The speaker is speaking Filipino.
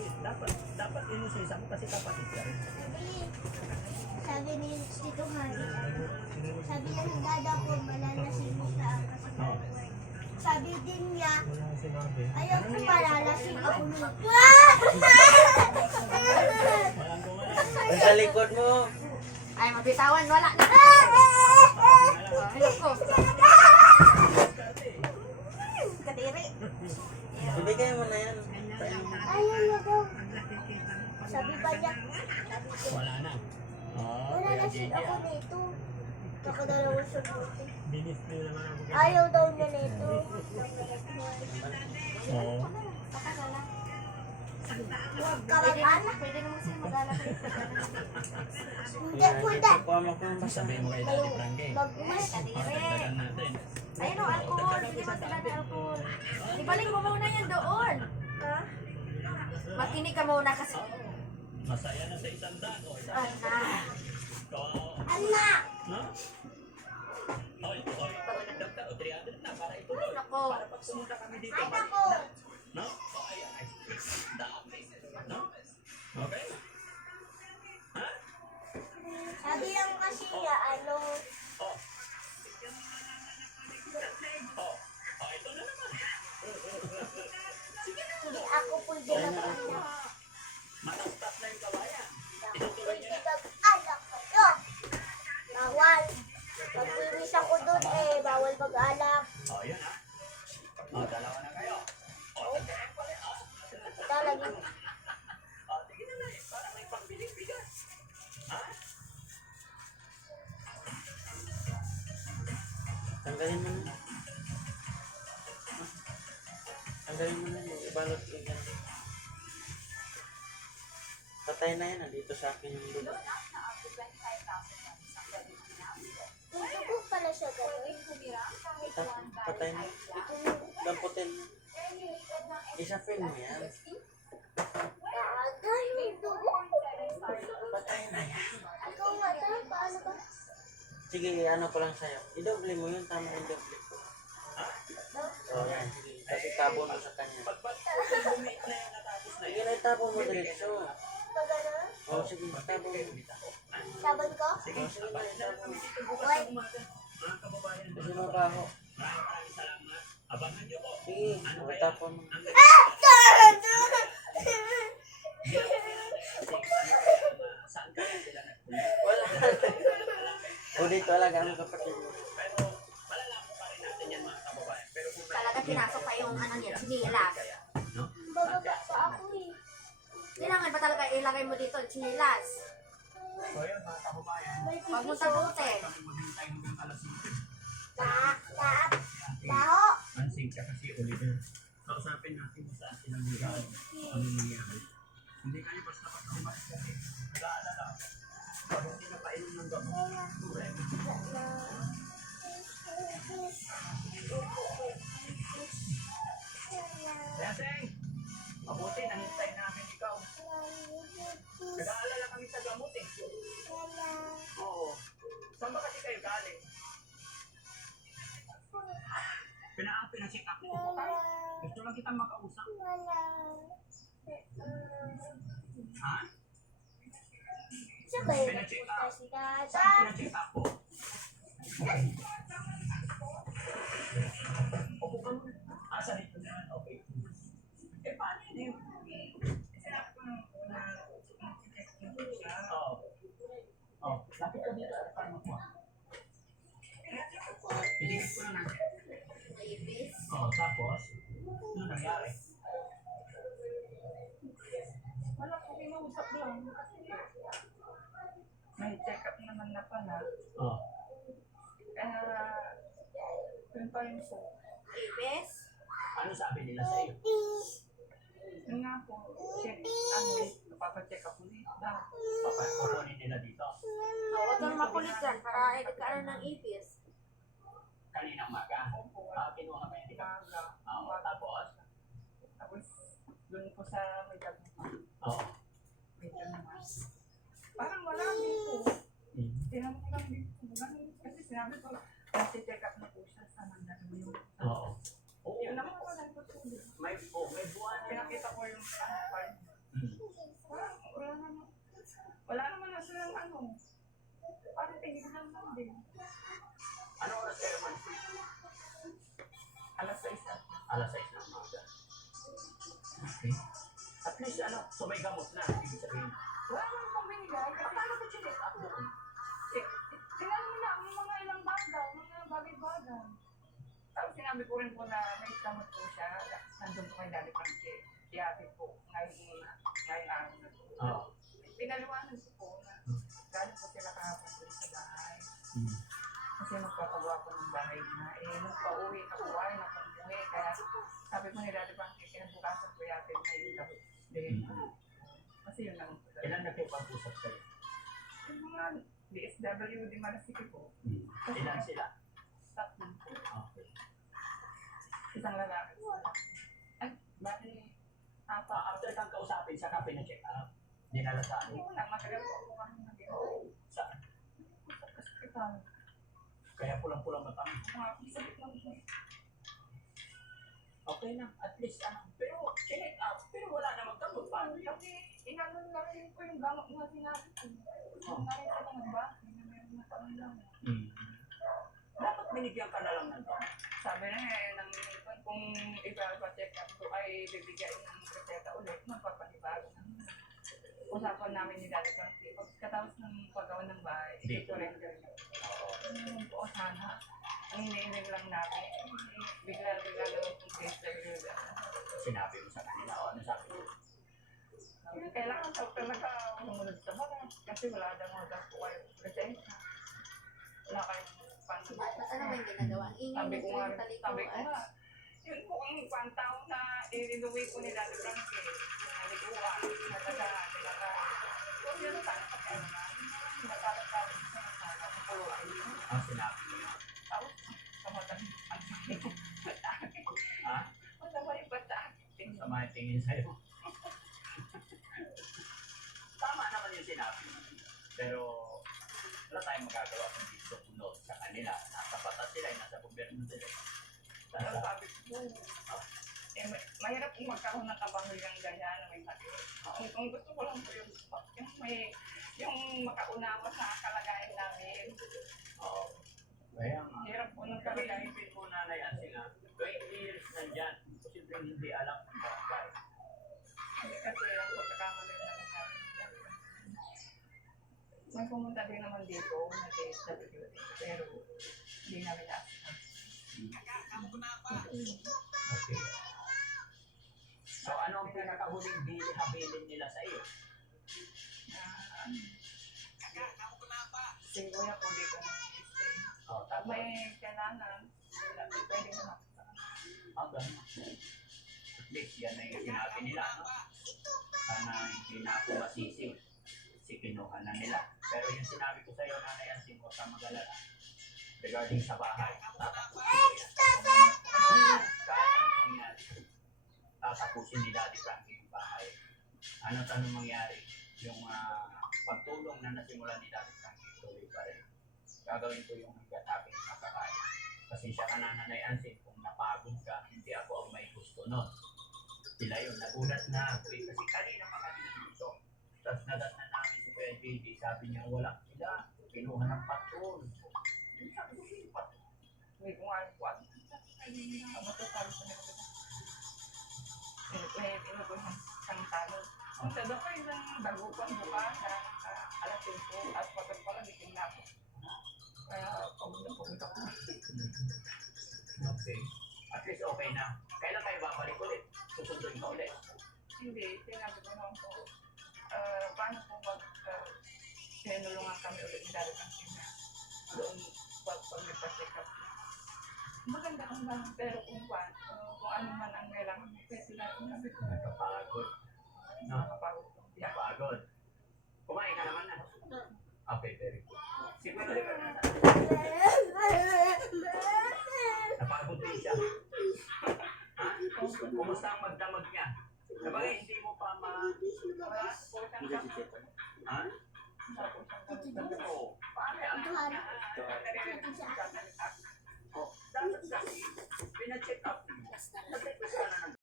Dapat inusuisa mo kasi kapatid ka rin. Sabi ni Tito Hari, sabi niya ng dada ko, malalasing mo siya kasi mag-work. Sabi din niya, ayaw ko malalasing ako nito. Ay, sa likod mo. Ay, mabitawan, wala na. Oh, hello ko. Kadiri. Ibigay mo na yan. Ayaw niya daw. Sabi pa niya, Wala na. malalasing ako nito. Nakadalawa sa buti. Binis nyo naman ako. Ayaw daw niya nito. Oo. Huwag ka mag-anak. Pwede naman sila mag-alak. Hindi, pwede. Kuha mo kung basta. Sabihin mo kay Daddy Frankie. Mag-umas. Dagdagan natin. Ayun o, alcohol. Hindi ba sila na alcohol? Ibalik mo muna yan doon. Ha? Makinig ka muna kasi. Masaya na sa isang daan. O, isang Anak. Anak! no? O, ito. O, dagdag. O, 300 na. Para ito. Ay, nako. Para pag sumunta kami dito. Anak ko! No? O, ayan. Ay, dami. No? Okay? Ha? Sabi lang kasi niya, ano, O. O. O, ito na naman. hindi ako pwede mag-anak. Matastas na yung kawayan. Pwede mag-anak kayo. Bawal. Pag-iwis ako dun bawal mag-anak. O, yun ha. O, dalawa na kayo. O, tagdagan pa rin. O. Ito lagi. O, sige na na eh. Para may pambiling bigas. Ha? Tanggalin mo na. Tanggalin mo na. Ibalot yung ganun. Patay na yan. Nandito sa akin yung dugo. May dugo pala siya gano'n. Patay na. Ito, damputin mo. Isapin mo yan. Dahil may dugo. Patay na yan. Ikaw nga tayo, paano ba? Sige, ano ko lang sa'yo. I-double mo yun. Tama yung double ko. O, yan. Sige. Kasi tabon mo sa kanya. Bumit na yan natapos na Sige yan. na, itabon mo diretso. Pag gano'n? O, sige. Tabon mo. Sabon ko? Sige, abay na kami dito bukas Hoy. ng umaga. Mga kababayan, Kasi mabaho. maraming salamat. Abangan nyo po. Sige. O, tapon mo. Ang saan kaya sila nagpunta? Wala. O, dito alaga ang kapatid mo. Pero malalaman pa rin natin yan mga kababayan. Pero kung Talaga pinasok pa yung ano niya, sinilas. no? Bababa pa ako eh. Kailangan ba talaga ilagay mo dito, sinilas? So yun mga kababayan, May Huwag mo pipiso. tabutin. kami maghintay hanggang alas 5. Laho. Ansing ka kasi Oliver. Kausapin natin kung saan silang lugar. Ano nangyari. Hindi kayo basta umalis kasi. Nag-aalala. Pag hindi na painom ng gamot. Correct. Kaya Seng, mabuti nahintay namin ikaw. Nag-aalala kami sa gamot eh. Oo. Saan ba kasi kayo galing? Pina-check up mo po tayo. Gusto lang kitang makausap. Ha? Siya ba yung Pina-check nagpunta up. si Dada? Saan pina-check up po? Opo ka muna. Ah, sa rito na. Okay. Eh, paano yun? Oo. Oh, lapit ka dito. Paano po? Hindi ko na natin. Oo, tapos? Ano nangyari? Wala po, kinausap lang. May check-up naman na pala. Oo. Yun pa rin po. Ibis? Ano sabi nila sa iyo? Yun nga po, napapacheck up ulit. Kukunin nila dito. Huwag kang makulit dyan para edikaran ng ibis. Kanina umaga. Kinuha ka yung tika. Oo, tapos? Tapos, doon po sa may dagdag. Oo. Medyo naman. Parang wala dito. Tinanong lang dito. Kasi sinabi ko, nasi-check up na po siya sa Mandaluyong. Oo. Oo. Yun naman po, nagpatuloy. May buwan na. Pinakita ko yung ano pa rin. Wala naman na silang ano. Parang tingin lang lang din. Ano oras kayo man? Alas 6 at Alas 6 ng umaga. Okay. At least so may gamot na, ibig sabihin. wala naman pang binigay. Kasi Paano ko check up doon? tingnan mo na ang mga ilang bagay, mga bagay-bagay. Tapos sinabi ko rin po na may gamot po siya. Nandun po kay Daddy Frankie. Ihatid po ngayong araw na po. Oo. Pinaliwanag ko po na galing po sila kahapon po sa bahay. Hmm. Kasi magpapagawa po ng bahay na. Magpa-uwi na po ay nakapag-uwi. Kaya sabi ko ni Daddy Frankie, kinabukasan po yatid na yung tapos din. Kasi yun lang po. Ilan na kayo pag-usap sa'yo? Yung mga DSWD Malasiki po, Ilan sila? tatlong po. Okay. Isang lalaki. Ay, bali, After kang kausapin, saka pina-check up. Dinala sa hindi ko lang matagal po ako kami nag-iwan. Saan? Sa ospital. Kaya pulang-pulang mata. Mga sakit lang po. Okay na, at least pero check up, pero wala namang gamot. Paano yun? Kasi inanon na rin po yung gamot na sinabi ko. Yung na rin sila nagbasa na meron na kami lang. Dapat binigyan ka na lang ng gamot. Sabi na ng kung ipa-check up ko ay bibigyan ng reseta ulit, magpapanibago na. Usapan namin ni Daddy Frankie, pagkatapos ng paggawa ng bahay, surrender niya. Yun po sana. Ang iniinig lang namin, bigla-bigla lang yung case na Sinabi mo sa kanila, ano sabi mo? kailangan daw talaga sumunod sa balat kasi wala daw po kayo presensya. Wala kayong panunod. Ano ba yung ginagawa? Ingin Sabi na ko po nga, yung talikuan. yun po ang pantaw na ininuwi ko ni Daddy Frankie. Nalikuan, natagaan, tinakain. So yun sana pagkain na. Natalag-talag sa sana, puluan. Ang sinabi mo yun. Tapos, kamatang ang sakit. Ha? Masama yung bata. Sa mga tingin sa'yo. Tama naman yung sinabi mo. Pero wala tayong magagawa kung dito sunod sa kanila. Nasa batas sila, nasa gobyerno sila. Pero sabi ko, mahirap kung magkaroon ng kapamilyang ganyan na may sakit. Kung gusto ko lang po yung makaunawa sa kalagayan namin. Oo. Kaya nga. Hirap po ng Kami kalagayan. naipin po nanay Ansi nga, 20 years nandyan. Posibleng hindi alam ang barangay. Kasi ang pagkakamali naman namin. May pumunta din naman dito na DSWD, pero hindi namin na-assist. Okay. So ano ang pinakahuling habilin nila sa iyo? Si Kuya po dito na-assist. Oh, Pag tapos, may kailangan, pwede naman. ganun. At least yan na yung sinabi nila, no? Sana hindi na ako masisi. Si kinuha na nila. Pero yung sinabi ko sa iyo, nanay Ansi, huwag kang mag-alala. Regarding sa bahay, tatapusin ko yan. Kahit anong mangyari, tatapusin ni Daddy Frankie yung bahay. Ano tanong mangyari? Yung pagtulong na nasimulan ni Daddy Frankie, tuloy pa rin. Gagawin ko yung hanggat aking makakaya. Kasi siya ka na nanay Ansi, kung napagod ka, hindi ako ang may gusto nun. Sila yun, nagulat na ako eh. Kasi kanina pa kami dito. Tapos nadatnan namin si Kuya JD, sabi niya wala sila. Kinuha ng patrol. Sabi ko, sino patrol? Hindi ko nga alam po. Ano to sabi ko nila? May pinuto siyang tanong. Kung sa doon kayo ng dagupan bukas, alas 5 at 4 pala, bikin na ako. Kaya pumunta ko. Okay. At least okay na. Kailan kayo babalik ulit? Susunduin ka ulit. Hindi, sinabi ko naman po, paano po sinulungan kami ulit ni Daddy Frankie na doon pag nagpa-check up. Maganda kung ba, pero kung ano man ang kailangan mo, pwede na sabi ko. Nakapagod. No? Nakapagod ko. Nakapagod. Kumain ka naman na. Okay, very good. Siguro na. Napagod din siya. Ha? Kumusta ang magdamag niya? Sabagay, hindi mo pa Wala po siyang sakit. Ha? Wala po siyang sakit. Oo. Pare, ano? Oh, dapat kasi, pina-check up mo. Nag-request ka na ng